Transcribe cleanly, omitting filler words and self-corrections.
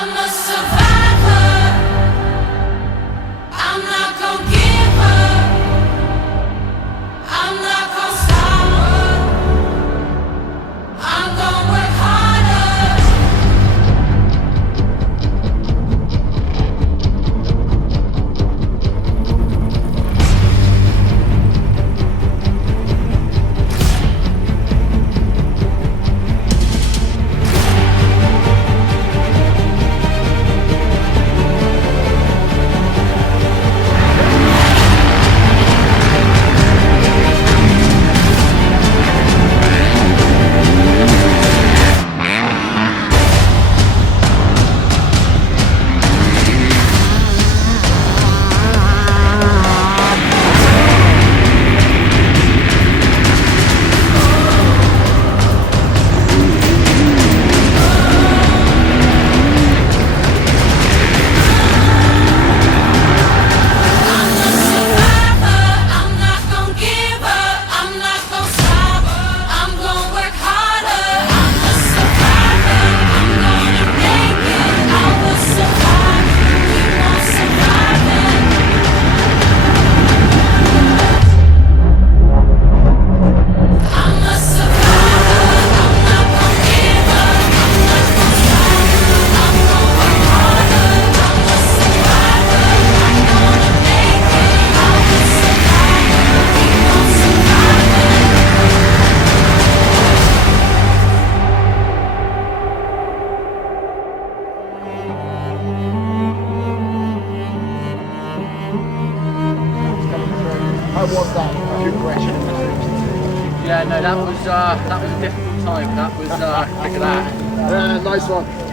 I'm a survivor. I'm not gonna give up. I'm not gonna stop. I'm gonna work harder. How was that progression? Yeah, no, that was a difficult time. That was look at that. Nice one.